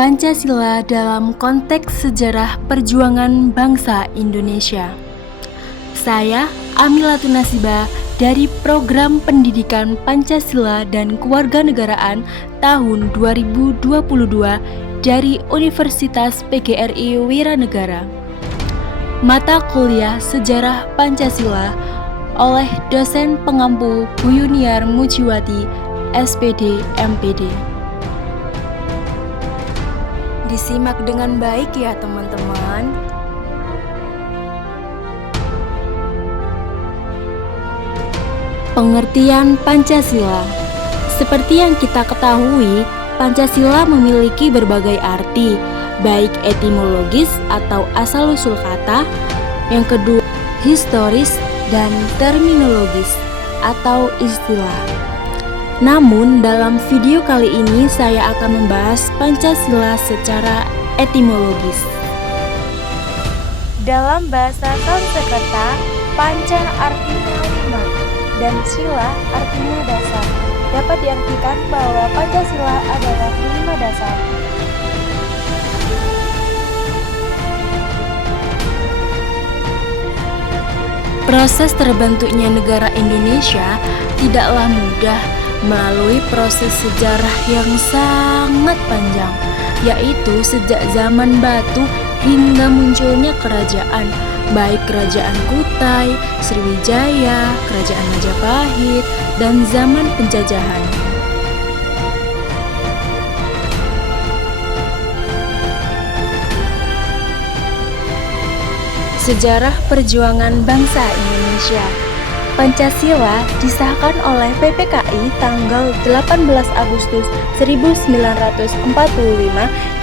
Pancasila dalam konteks sejarah perjuangan bangsa Indonesia. Saya Amilatun Nasiba dari Program Pendidikan Pancasila dan Kewarganegaraan tahun 2022 dari Universitas PGRI Wiranegara. Mata kuliah Sejarah Pancasila oleh dosen pengampu Bu Yuniar Mujiwati, SPD, MPD. Disimak dengan baik ya teman-teman. Pengertian Pancasila. Seperti yang kita ketahui, Pancasila memiliki berbagai arti, baik etimologis atau asal-usul kata, yang kedua historis dan terminologis atau istilah. Namun, dalam video kali ini saya akan membahas Pancasila secara etimologis. Dalam bahasa Sanskerta, panca artinya lima dan sila artinya dasar. Dapat diartikan bahwa Pancasila adalah 5 dasar. Proses terbentuknya negara Indonesia tidaklah mudah melalui proses sejarah yang sangat panjang, yaitu sejak zaman batu hingga munculnya kerajaan, baik kerajaan Kutai, Sriwijaya, kerajaan Majapahit, dan zaman penjajahan. Sejarah perjuangan bangsa Indonesia. Pancasila disahkan oleh PPKI tanggal 18 Agustus 1945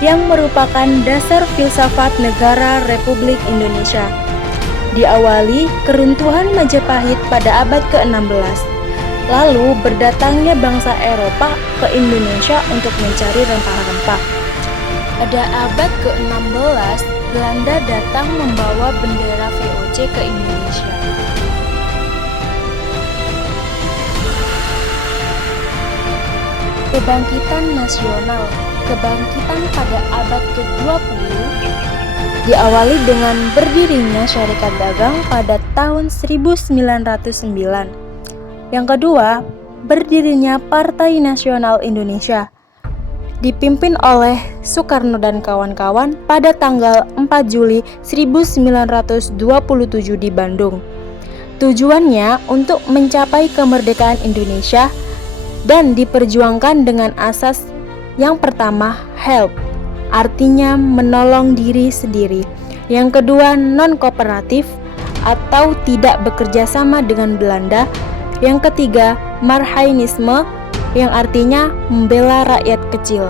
yang merupakan dasar filsafat negara Republik Indonesia. Diawali keruntuhan Majapahit pada abad ke-16, lalu berdatangnya bangsa Eropa ke Indonesia untuk mencari rempah-rempah. Pada abad ke-16, Belanda datang membawa bendera VOC ke Indonesia. Kebangkitan nasional. Kebangkitan pada abad ke-20 diawali dengan berdirinya Syarikat Dagang pada tahun 1909. Yang kedua, berdirinya Partai Nasional Indonesia dipimpin oleh Soekarno dan kawan-kawan pada tanggal 4 Juli 1927 di Bandung. Tujuannya untuk mencapai kemerdekaan Indonesia dan diperjuangkan dengan asas yang pertama, help, artinya menolong diri sendiri. Yang kedua, non-kooperatif atau tidak bekerja sama dengan Belanda. Yang ketiga, marhainisme, yang artinya membela rakyat kecil.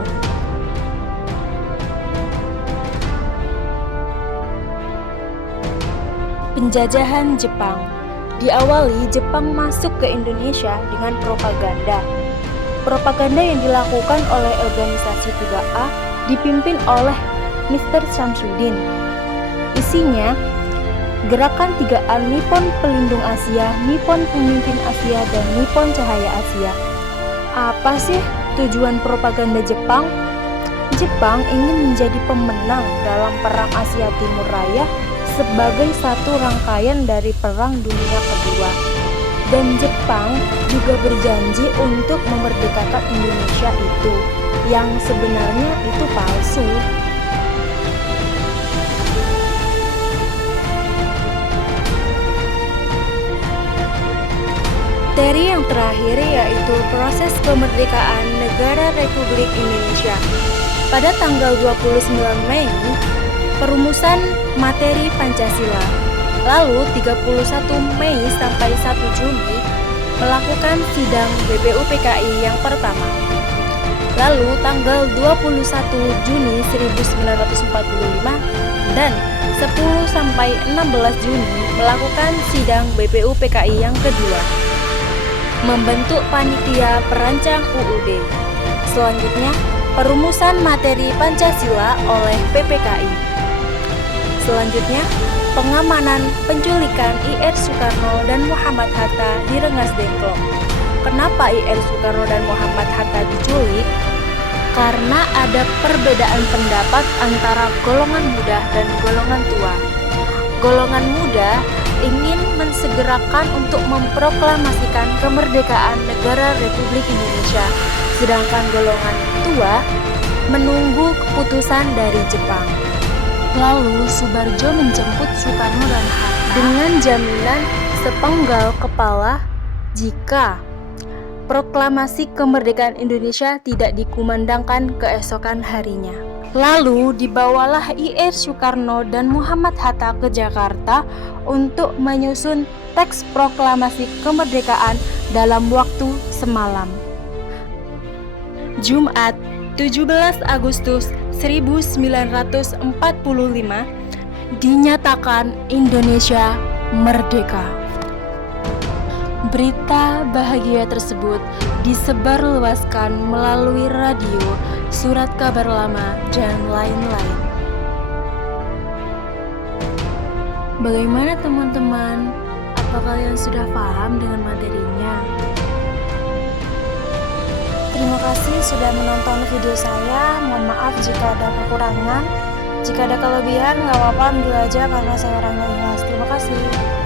Penjajahan Jepang. Diawali Jepang masuk ke Indonesia dengan propaganda. Propaganda yang dilakukan oleh organisasi 3A dipimpin oleh Mr. Samsudin. Isinya, gerakan 3A Nippon Pelindung Asia, Nippon Pemimpin Asia, dan Nippon Cahaya Asia. Apa sih tujuan propaganda Jepang? Jepang ingin menjadi pemenang dalam Perang Asia Timur Raya sebagai satu rangkaian dari Perang Dunia Kedua. Dan Jepang juga berjanji untuk memerdekakan Indonesia itu, yang sebenarnya itu palsu. Materi yang terakhir yaitu proses kemerdekaan negara Republik Indonesia. Pada tanggal 29 Mei, perumusan materi Pancasila. Lalu 31 Mei sampai 1 Juni melakukan sidang BPUPKI yang pertama. Lalu tanggal 21 Juni 1945 dan 10 sampai 16 Juni melakukan sidang BPUPKI yang kedua. Membentuk panitia perancang UUD. Selanjutnya, perumusan materi Pancasila oleh PPKI. Selanjutnya, pengamanan penculikan IR Soekarno dan Muhammad Hatta di Rengas Dengklok. Kenapa IR Soekarno dan Muhammad Hatta diculik? karena ada perbedaan pendapat antara golongan muda dan golongan tua. Golongan muda ingin mensegerakan untuk memproklamasikan kemerdekaan negara Republik Indonesia, sedangkan golongan tua menunggu keputusan dari Jepang. Lalu Subarjo menjemput Soekarno dan Hatta dengan jaminan sepenggal kepala jika proklamasi kemerdekaan Indonesia tidak dikumandangkan keesokan harinya. Lalu dibawalah I.R. Soekarno dan Muhammad Hatta ke Jakarta untuk menyusun teks proklamasi kemerdekaan dalam waktu semalam. Jumat, 17 Agustus 1945, dinyatakan Indonesia merdeka. Berita bahagia tersebut disebarluaskan melalui radio, surat kabar lama, dan lain-lain. Bagaimana teman-teman? Apa kalian sudah paham dengan materinya? Terima kasih sudah menonton video saya. Mohon maaf jika ada kekurangan. Jika ada kelebihan, nggak apa-apa, ambil aja karena saya orangnya ikhlas. Terima kasih.